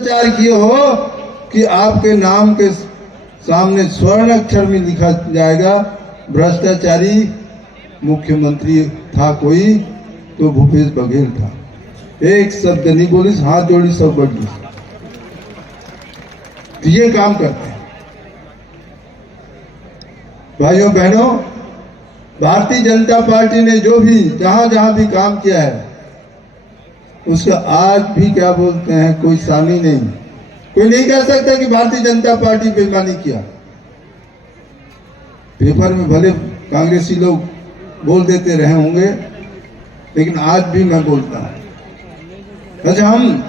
विचार किए हो कि आपके नाम के सामने स्वर्ण अक्षर में लिखा जाएगा भ्रष्टाचारी मुख्यमंत्री था कोई तो भूपेश बघेल था। एक शब्द नहीं बोली, हाथ जोड़ी सब बढ़ गई। तो ये काम करते हैं भाइयों बहनों। भारतीय जनता पार्टी ने जो भी जहां जहां भी काम किया है उसका आज भी क्या बोलते हैं कोई सानी नहीं। कोई नहीं कह सकता कि भारतीय जनता पार्टी बेईमानी किया। पेपर में भले कांग्रेसी लोग बोल देते रहे होंगे लेकिन आज भी मैं बोलता हूं। अच्छा, हम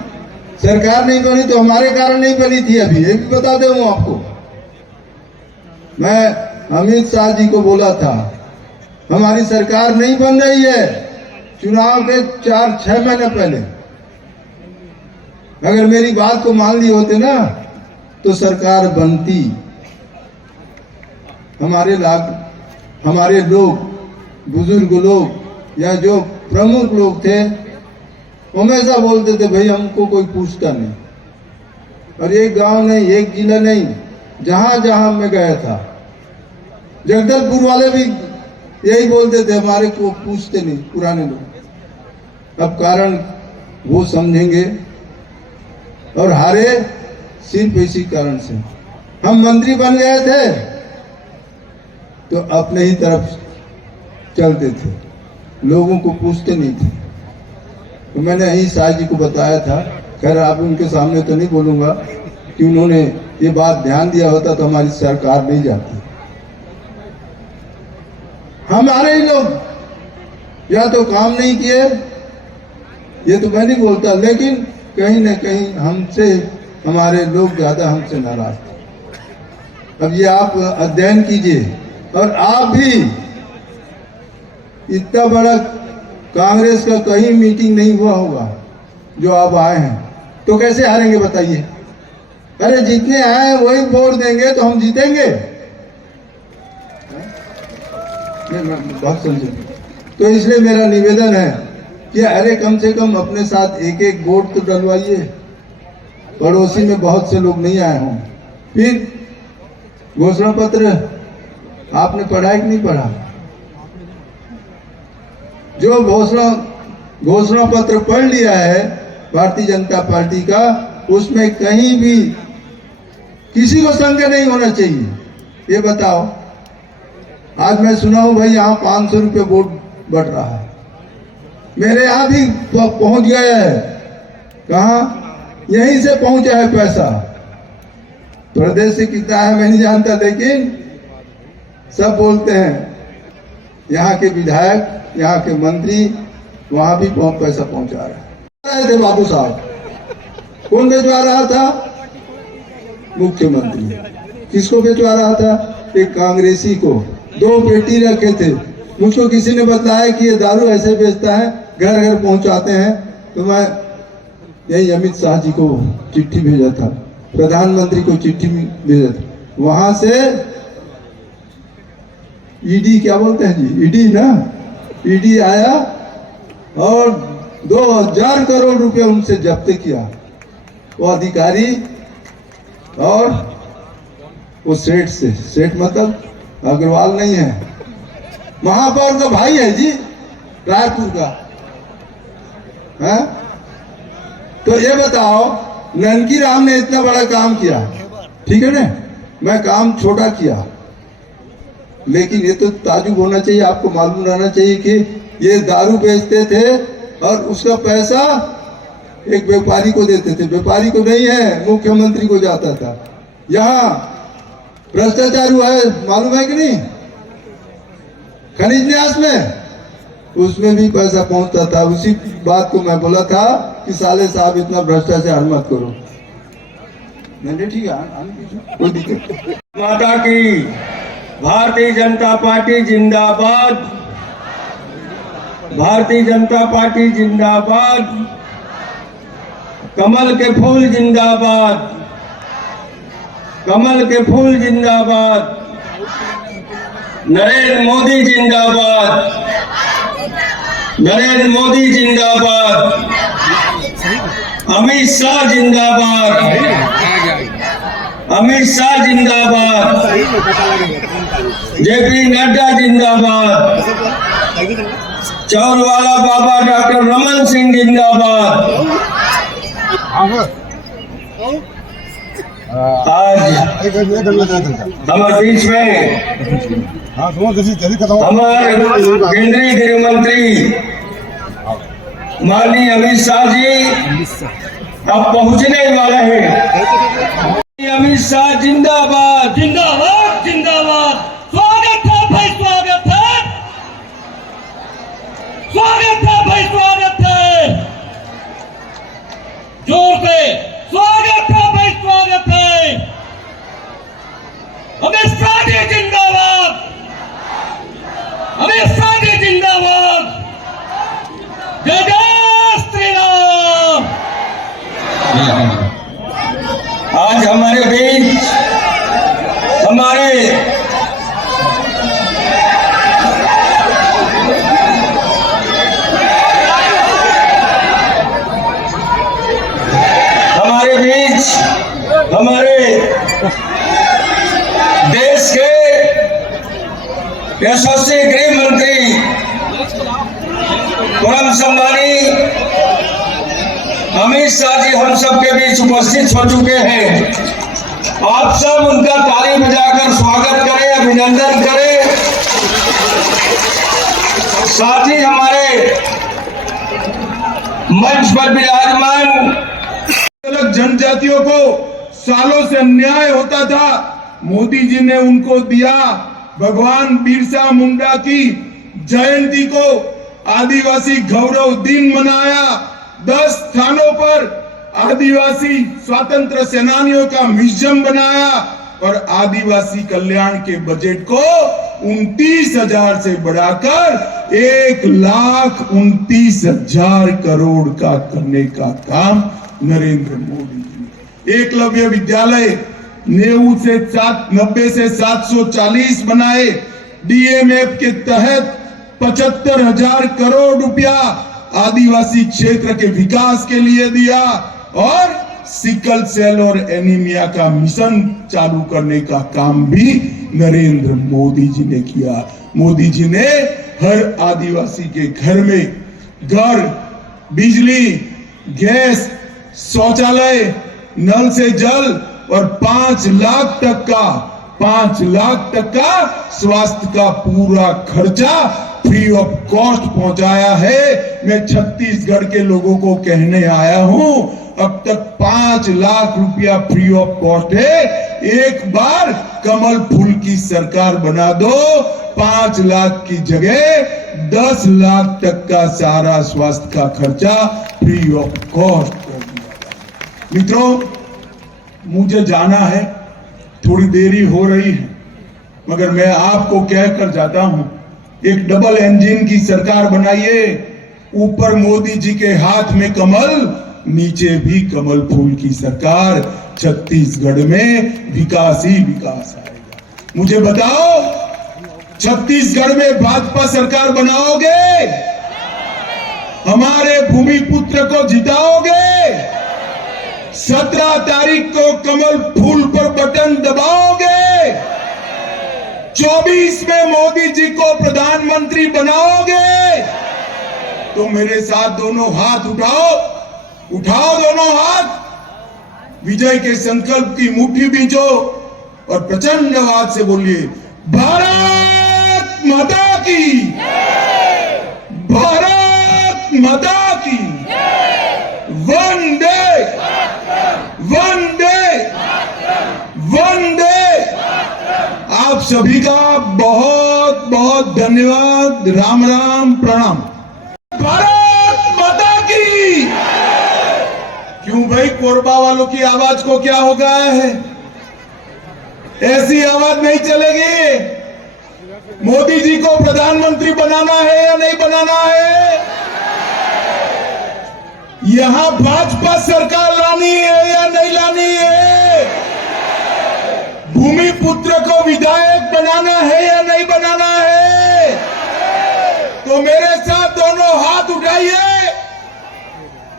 सरकार नहीं बनी तो हमारे कारण नहीं बनी थी। अभी ये भी बता दूं आपको, मैं अमित शाह जी को बोला था हमारी सरकार नहीं बन रही है। चुनाव के 4-6 महीने पहले अगर मेरी बात को मान ली होते ना तो सरकार बनती। हमारे लोग, बुजुर्ग लोग या जो प्रमुख लोग थे हमेशा बोलते थे भाई हमको कोई पूछता नहीं। और एक गांव नहीं, एक जिला नहीं, जहां जहां मैं गया था जगदलपुर वाले भी यही बोलते थे हमारे को पूछते नहीं पुराने लोग। अब कारण वो समझेंगे और हारे सिर्फ इसी कारण से। हम मंत्री बन गए थे तो अपने ही तरफ चलते थे, लोगों को पूछते नहीं थे। तो मैंने यही शाह जी को बताया था, खैर आप उनके सामने तो नहीं बोलूंगा कि उन्होंने ये बात ध्यान दिया होता तो हमारी सरकार नहीं जाती। हमारे ही लोग या तो काम नहीं किए, ये तो मैं नहीं बोलता, लेकिन कहीं ना कहीं हमसे हमारे लोग ज्यादा हमसे नाराज थे। अब ये आप अध्ययन कीजिए और आप भी इतना बड़ा कांग्रेस का कहीं मीटिंग नहीं हुआ होगा जो आप आए हैं तो कैसे हारेंगे बताइए। अरे जितने आए वही वोट देंगे तो हम जीतेंगे। बात समझे। तो इसलिए मेरा निवेदन है कि अरे कम से कम अपने साथ एक एक वोट तो डलवाइए। पड़ोसी में बहुत से लोग नहीं आए हों। फिर घोषणा पत्र आपने पढ़ा है कि नहीं पढ़ा? जो घोषणा पत्र पढ़ लिया है भारतीय जनता पार्टी का, उसमें कहीं भी किसी को संदेह नहीं होना चाहिए। ये बताओ, आज मैं सुना हूं भाई यहाँ 500 रुपये वोट बढ़ रहा है, मेरे यहाँ भी पहुंच गया है। कहाँ? यहीं से पहुंचा है पैसा। प्रदेश से कितना है मैं नहीं जानता, लेकिन सब बोलते हैं यहाँ के विधायक, यहाँ के मंत्री वहां भी पैसा पहुंचा रहे थे। बाबू साहब कौन भिजवा रहा था? मुख्यमंत्री। किसको भिजवा रहा था? एक कांग्रेसी को। 2 पेटी रखे थे। मुझको किसी ने बताया कि ये दारू ऐसे बेचता है, घर घर पहुंचाते हैं। तो मैं यही अमित शाह जी को चिट्ठी भेजा था, प्रधानमंत्री को चिट्ठी भेजा था। वहां से ईडी, क्या बोलते हैं जी, ईडी ना, ईडी आया और 2000 करोड़ रुपए उनसे जब्त किया। वो अधिकारी और वो सेठ से, सेठ मतलब अग्रवाल नहीं है, महापौर का भाई है जी, रायपुर का है। तो ये बताओ, ननकी राम ने इतना बड़ा काम किया, ठीक है ना, मैं काम छोटा किया, लेकिन ये तो ताजुब होना चाहिए, आपको मालूम रहना चाहिए कि ये दारू बेचते थे और उसका पैसा एक व्यापारी को देते थे। व्यापारी को नहीं है, मुख्यमंत्री को जाता था। यहाँ भ्रष्टाचार हुआ है, मालूम है कि नहीं? खनिज न्यास में उसमें भी पैसा पहुंचता था। उसी बात को मैं बोला था कि साले साहब इतना भ्रष्टाचार मत करो। मैंने ठीक है, कोई दिक्कत। माता की भारतीय जनता पार्टी जिंदाबाद, भारतीय जनता पार्टी जिंदाबाद, कमल के फूल जिंदाबाद, कमल के फूल जिंदाबाद, नरेंद्र मोदी जिंदाबाद, नरेंद्र मोदी जिंदाबाद, अमित शाह जिंदाबाद, अमित शाह जिंदाबाद, जेपी नड्डा जिंदाबाद, चौरवाला बाबा डॉक्टर रमन सिंह जिंदाबाद। आज हमारे बीच में हमारे केंद्रीय गृह मंत्री माननीय अमित शाह जी अब पहुंचने वाले हैं। अमित शाह जिंदाबाद, जिंदाबाद जिंदाबाद। स्वागत है भाई, स्वागत है, स्वागत है भाई, स्वागत है, जोर से स्वागत है भाई, स्वागत है। अमित शाह जी जिंदाबाद, अमित शाह जी जिंदाबाद। जय जय श्री राम। आज हमारे बीच हमारे देश के यशस्वी गृह मंत्री परम सम्मानी अमित शाह जी हम सबके बीच उपस्थित हो चुके हैं। आप सब उनका ताली बजाकर स्वागत करें, अभिनंदन करें। साथ ही हमारे मंच पर विराजमान अलग जनजातियों को सालों से अन्याय होता था, मोदी जी ने उनको दिया। भगवान बिरसा मुंडा की जयंती को आदिवासी गौरव दिन मनाया। 10 स्थानों पर आदिवासी स्वतंत्र सेनानियों का म्यूजियम बनाया और आदिवासी कल्याण के बजट को 29,000 से बढ़ाकर 1,29,000 करोड़ का करने का काम नरेंद्र मोदी जी ने। एकलव्य विद्यालय 90 से 740 बनाए। डीएमएफ के तहत 75,000 करोड़ रुपया आदिवासी क्षेत्र के विकास के लिए दिया और सिकल सेल और एनीमिया का मिशन चालू करने का काम भी नरेंद्र मोदी जी ने किया। मोदी जी ने हर आदिवासी के घर में घर, बिजली, गैस, शौचालय, नल से जल और 5 लाख तक का स्वास्थ्य का पूरा खर्चा फ्री ऑफ कॉस्ट पहुंचाया है। मैं छत्तीसगढ़ के लोगों को कहने आया हूं, अब तक 5 लाख रुपया फ्री ऑफ कॉस्ट है। एक बार कमल फूल की सरकार बना दो, 5 लाख की जगह 10 लाख तक का सारा स्वास्थ्य का खर्चा फ्री ऑफ कॉस्ट कर दिया। मित्रों, मुझे जाना है, थोड़ी देरी हो रही है, मगर मैं आपको कहकर जाता हूं, एक डबल इंजन की सरकार बनाइए। ऊपर मोदी जी के हाथ में कमल, नीचे भी कमल फूल की सरकार। छत्तीसगढ़ में विकास ही विकास आएगा। मुझे बताओ, छत्तीसगढ़ में भाजपा सरकार बनाओगे? हमारे भूमि पुत्र को जिताओगे? 17 तारीख को कमल फूल पर बटन दबाओगे? 24 में मोदी जी को प्रधानमंत्री बनाओगे? तो मेरे साथ दोनों हाथ उठाओ दोनों हाथ, विजय के संकल्प की मुट्ठी बींचो और प्रचंड आवाज से बोलिए, भारत माता की, भारत माता की, वंदे वंदे वंदे। आप सभी का बहुत बहुत धन्यवाद। राम राम, प्रणाम। भारत माता की। क्यों भाई, कोरबा वालों की आवाज को क्या हो गया है? ऐसी आवाज नहीं चलेगी। मोदी जी को प्रधानमंत्री बनाना है या नहीं बनाना है? यहां भाजपा सरकार लानी है या नहीं लानी है? भूमि पुत्र को विधायक बनाना है या नहीं बनाना है? तो मेरे साथ दोनों हाथ उठाइए।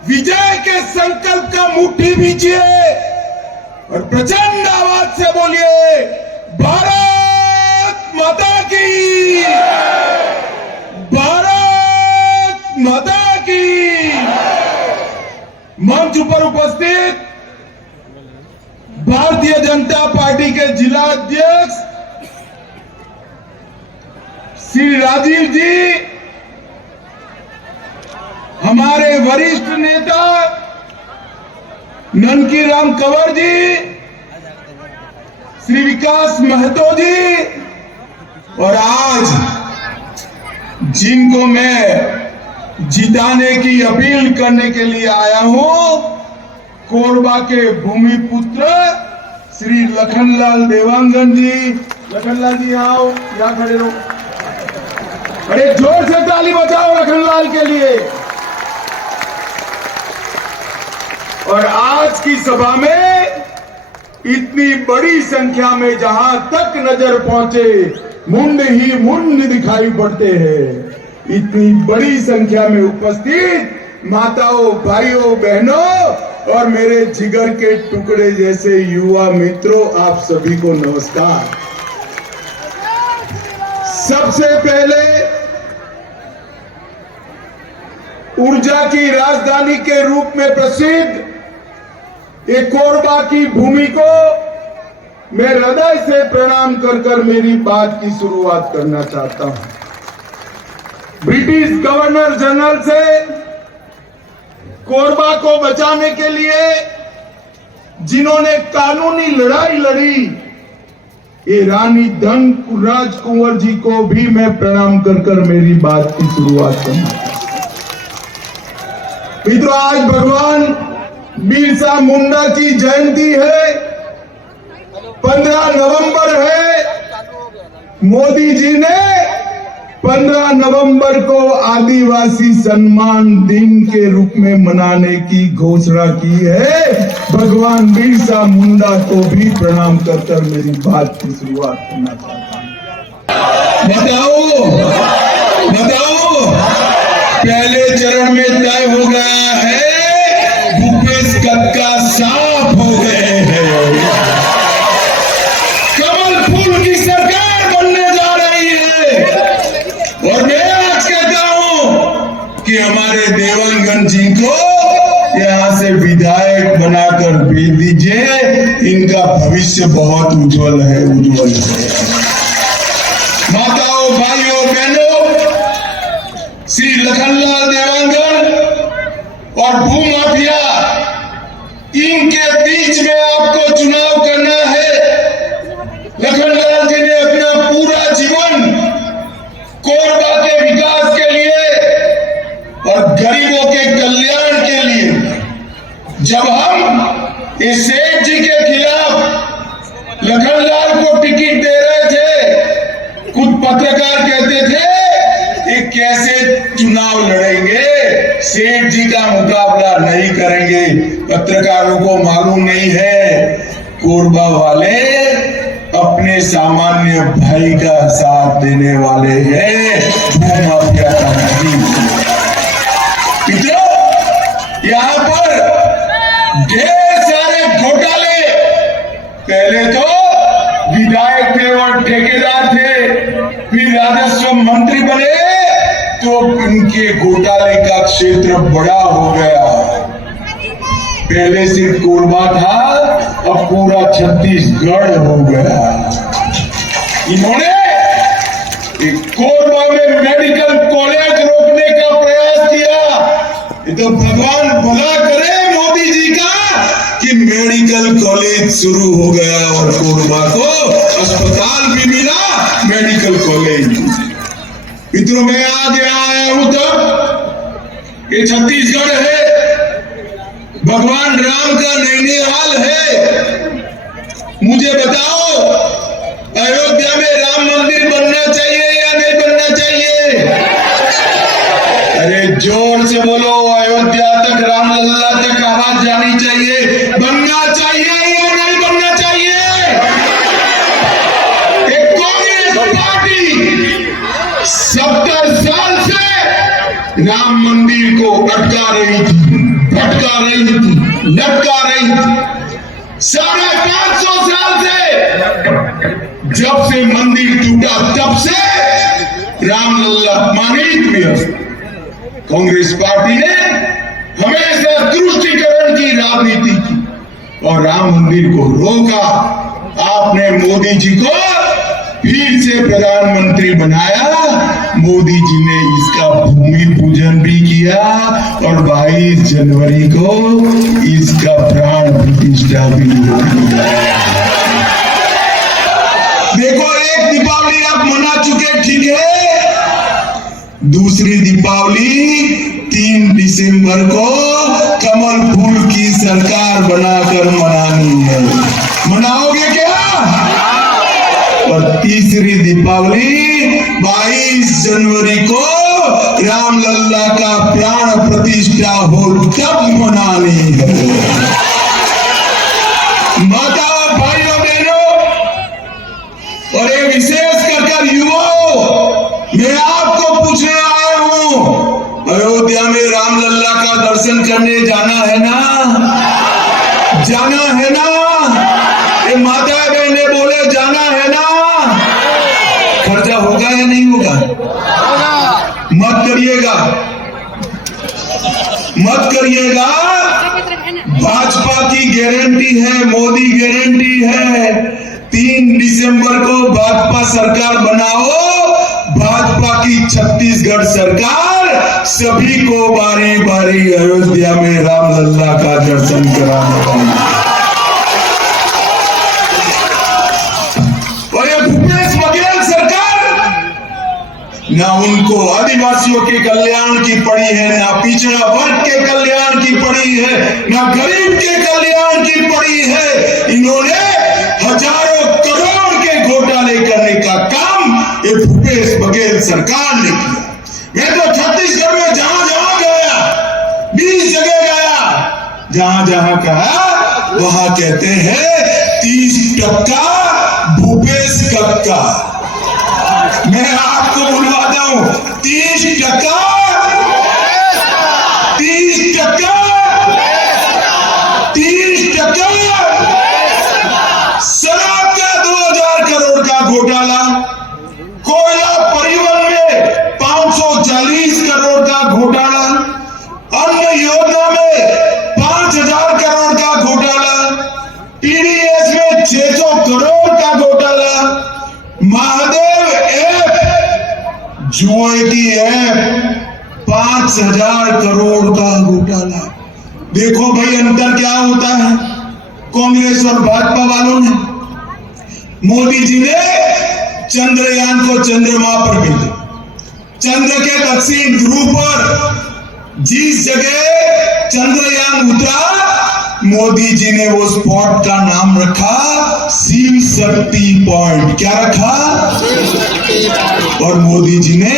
विजय विजय के संकल्प का मुट्ठी बीजिए और प्रचंड आवाज से बोलिए भारत माता की, भारत माता की। मंच पर उपस्थित भारतीय जनता पार्टी के जिला अध्यक्ष श्री राजीव जी, हमारे वरिष्ठ नेता ननकी राम कंवर जी, श्री विकास महतो जी, और आज जिनको मैं जिताने की अपील करने के लिए आया हूं, कोरबा के भूमि पुत्र श्री लखनलाल देवांगन जी। लखनलाल जी आओ, यहां खड़े रहो। अरे जोर से ताली बजाओ लखनलाल के लिए। और आज की सभा में इतनी बड़ी संख्या में जहां तक नजर पहुंचे मुंड ही मुंड दिखाई पड़ते हैं। इतनी बड़ी संख्या में उपस्थित माताओं, भाइयों, बहनों और मेरे जिगर के टुकड़े जैसे युवा मित्रों, आप सभी को नमस्कार। सबसे पहले ऊर्जा की राजधानी के रूप में प्रसिद्ध ये कोरबा की भूमि को मैं हृदय से प्रणाम कर मेरी बात की शुरुआत करना चाहता हूं। ब्रिटिश गवर्नर जनरल से कोरबा को बचाने के लिए जिन्होंने कानूनी लड़ाई लड़ी, ये रानी धनराज कुंवर जी को भी मैं प्रणाम कर मेरी बात की शुरुआत करना चाहता हूं। मित्रों, आज भगवान बिरसा मुंडा की जयंती है, 15 नवंबर है। मोदी जी ने 15 नवंबर को आदिवासी सम्मान दिन के रूप में मनाने की घोषणा की है। भगवान बिरसा मुंडा को भी प्रणाम कर मेरी बात की शुरुआत करना चाहता हूं। बताओ, पहले चरण में तय हो गया है, भूपेश कक्का साफ हो गए हैं। कमल फूल की सरकार बनने जा रही है। और मैं आज कहता हूं कि हमारे देवांगन जी को यहां से विधायक बनाकर भेज दीजिए। इनका भविष्य बहुत उज्जवल है, उज्जवल है। माताओं, भाइयों, बहनों, श्री लखनलाल देवांगन और भूमाफिया, इनके बीच में आपको चुनाव करना है। लखनलाल जी ने अपना पूरा जीवन कोरबा के विकास के लिए और गरीबों के कल्याण के लिए, जब हम इस सेठ जी के खिलाफ लखनलाल को टिकट दे रहे थे, कुछ पत्रकार कहते थे ये कैसे चुनाव लड़ेंगे, सेठ जी का मुकाबला नहीं करेंगे। पत्रकारों को मालूम नहीं है कोरबा वाले अपने सामान्य भाई का साथ देने वाले हैं, भूमाफिया का नहीं। मित्रों, यहाँ पर ढेर सारे घोटाले, पहले तो विधायक थे और ठेकेदार थे, फिर राजस्व मंत्री बने तो उनके घोटाले का क्षेत्र बड़ा हो गया। पहले सिर्फ कोरबा था, अब पूरा छत्तीसगढ़ हो गया। इन्होंने कोरबा में मेडिकल कॉलेज रोकने का प्रयास किया। ये तो भगवान भला करे मोदी जी का कि मेडिकल कॉलेज शुरू हो गया और कोरबा को अस्पताल भी मिला, मेडिकल कॉलेज। मित्रों, मैं आज यहाँ आया हूं तब ये छत्तीसगढ़ है, भगवान राम का नैनीताल है। मुझे बताओ, अयोध्या में राम मंदिर बनना चाहिए या नहीं बनना चाहिए? अरे जोर से बोलो, अयोध्या तक, रामलला तक आवाज जानी चाहिए। बनना चाहिए या नहीं बनना चाहिए? एक कांग्रेस पार्टी 70 साल से राम मंदिर को अटका रही थी, भटका रही थी, लटका रही थी। 550 साल से जब से मंदिर टूटा तब से रामलल्ला अपमानित हुआ। कांग्रेस पार्टी ने हमेशा तुष्टीकरण की राजनीति की और राम मंदिर को रोका। आपने मोदी जी को फिर से प्रधानमंत्री बनाया। मोदी जी ने इसका भूमि पूजन भी किया और 22 जनवरी को इसका प्राण प्रतिष्ठा भी हुआ। देखो, एक दीपावली आप मना चुके, ठीक है। दूसरी दीपावली 3 दिसंबर को कमल फूल की सरकार बनाकर मनानी है। मनाओगे क्या? और तीसरी दीपावली 22 जनवरी को रामलल्ला का प्राण प्रतिष्ठा हो तब मनानी है। माता भाइयों बहनों और ये विशेष कर युवाओं, मैं आपको पूछने आया हूं, अयोध्या में रामलल्ला का दर्शन करने जाना है ना? जाना है ना? ये माता बहने बोले जाना है ना? खर्चा होगा या नहीं होगा? मत करिएगा, मत करिएगा। भाजपा की गारंटी है, मोदी गारंटी है। 3 दिसंबर को भाजपा सरकार बनाओ। भाजपा की छत्तीसगढ़ सरकार सभी को बारी बारी अयोध्या में रामलल्ला का दर्शन कराना। और ये भूपेश बघेल सरकार ना उनको आदिवासियों के कल्याण की पड़ी है, ना पिछड़ा वर्ग के कल्याण की पड़ी है, ना गरीब के कल्याण की पड़ी है। इन्होंने हजारों करोड़ के घोटाले करने का काम ये भूपेश बघेल सरकार ने किया। मैं तो छत्तीसगढ़ में जहां जहां गया, 20 जगह गया, जहां जहां कहा वहां कहते हैं 30% भूपेश कक्का। मैं आपको बुलवाता हूं, 30% शराब का 2000 करोड़ का घोटाला, कोयला परिवहन में 540 करोड़ का घोटाला, अन्न योजना में 5000 करोड़ का घोटाला, टीडीएस में 600 करोड़ का घोटाला, महादेव ऐप, जुए की ऐप 5000 करोड़ का घोटाला। देखो भाई अंतर क्या होता है कांग्रेस और भाजपा वालों ने। मोदी जी ने चंद्रयान को चंद्रमा पर भेजा, चंद्र के दक्षिण ध्रुव पर जिस जगह चंद्रयान उतरा, मोदी जी ने वो स्पॉट का नाम रखा शिव शक्ति पॉइंट। क्या रखा? और मोदी जी ने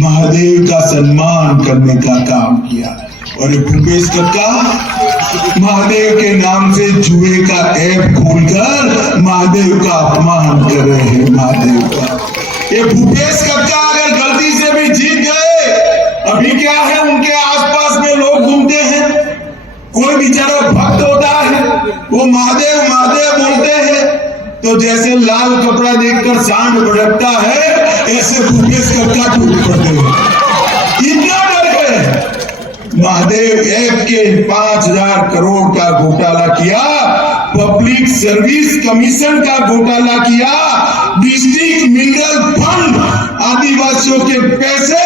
महादेव का सम्मान करने का काम किया। और भूपेश कक्का महादेव के नाम से जुए का ऐप खोलकर महादेव का अपमान कर रहे हैं। महादेव का ये भूपेश कक्का अगर गलती से भी जीत गए, अभी क्या है उनके आसपास में लोग घूमते हैं, कोई बेचारा भक्त होता है वो महादेव महादेव बोलते हैं, तो जैसे लाल कपड़ा देखकर सांड भड़कता है ऐसे भूपेश कक्का टूट पड़ते हैं। इतना डर गए। महादेव ऐप के 5000 करोड़ का घोटाला किया, पब्लिक सर्विस कमीशन का घोटाला किया, डिस्ट्रिक्ट मिनरल फंड आदिवासियों के पैसे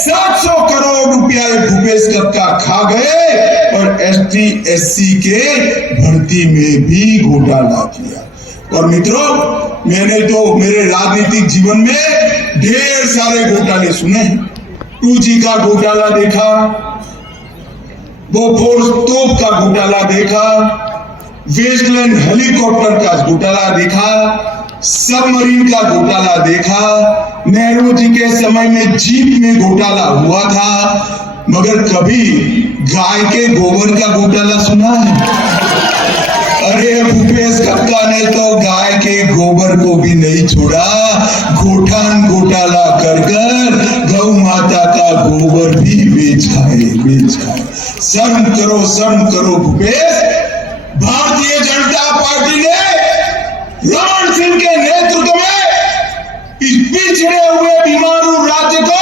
700 करोड़ रुपया भूपेश कक्का खा गए और एसटी एससी के भर्ती में भी घोटाला किया। और मित्रों, मैंने तो मेरे राजनीतिक जीवन में ढेर सारे घोटाले सुने। 2G का घोटाला देखा, बोफोर्स तोप का घोटाला देखा, वेस्टलैंड हेलीकॉप्टर का घोटाला देखा, सबमरीन का घोटाला देखा, नेहरू जी के समय में जीप में घोटाला हुआ था, मगर कभी गाय के गोबर का घोटाला सुना है? अरे भूपेश कक्का सरकार ने तो गाय के गोबर को भी नहीं छोड़ा, गोठान घोटाला कर गौ माता का गोबर भी बेचा है। शर्म करो भूपेश। भारतीय जनता पार्टी ने रमन सिंह के नेतृत्व में इस पिछड़े हुए बीमारू राज्य को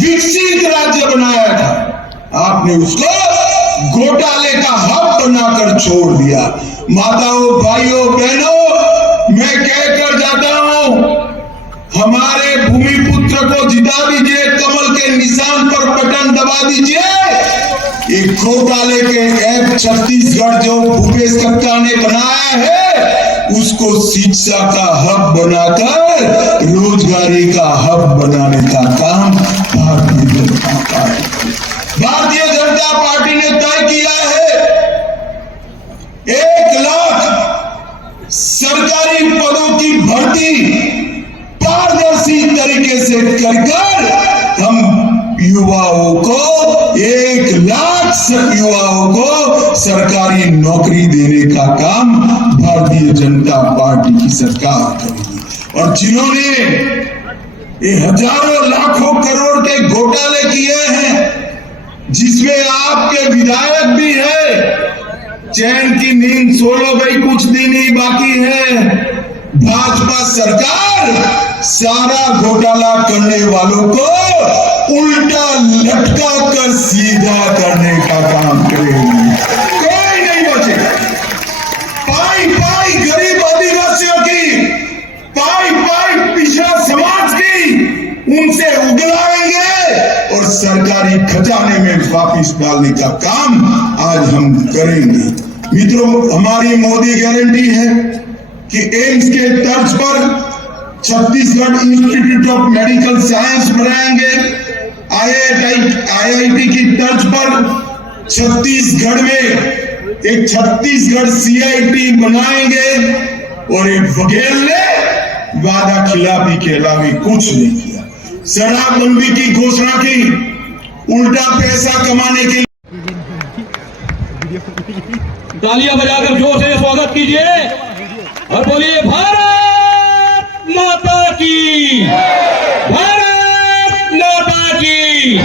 विकसित राज्य बनाया था। आपने उसको घोटाले का हब बनाकर छोड़ दिया। माताओं, भाइयों, बहनों, मैं कहकर जाता हूं, हमारे भूमिपुत्र को जिता दीजिए, कमल के निशान पर बटन दबा दीजिए। एक घोटाले के ऐप छत्तीसगढ़ जो भूपेश कक्का ने बनाया है, उसको शिक्षा का हब बनाकर रोजगारी का हब बनाने का काम भारतीय जनता पार्टी ने तय किया है। 1 लाख सरकारी पदों की भर्ती पारदर्शी तरीके से कर हम युवाओं को 1 लाख युवाओं को सरकारी नौकरी देने का काम भारतीय जनता पार्टी की सरकार करेगी। और जिन्होंने ये हजारों लाखों करोड़ के घोटाले किए हैं, जिसमें आपके विधायक भी है, चैन की नींद सो लो भाई, कुछ दिन ही बाकी है। भाजपा सरकार सारा घोटाला करने वालों को उल्टा लटका कर सीधा करने का काम करेगी। कोई नहीं बचेगा। पाई गरीब आदिवासियों की, पाई पिछड़ा समाज की, उनसे उगलाएंगे और सरकारी खजाने में वापिस डालने का काम आज हम करेंगे। मित्रों, हमारी मोदी गारंटी है कि एम्स के तर्ज पर Chhattisgarh institute of medical science बनाएंगे। IIT की तर्ज पर छत्तीसगढ़ में एक छत्तीसगढ़ CIT बनाएंगे। और एक बघेल ने वादा खिलाफी के अलावा कुछ नहीं किया। शराबबंदी की घोषणा की, उल्टा पैसा कमाने के लिए। तालियां बजाकर जोर से स्वागत कीजिए और बोलिए भारत माता की, भारत माता की।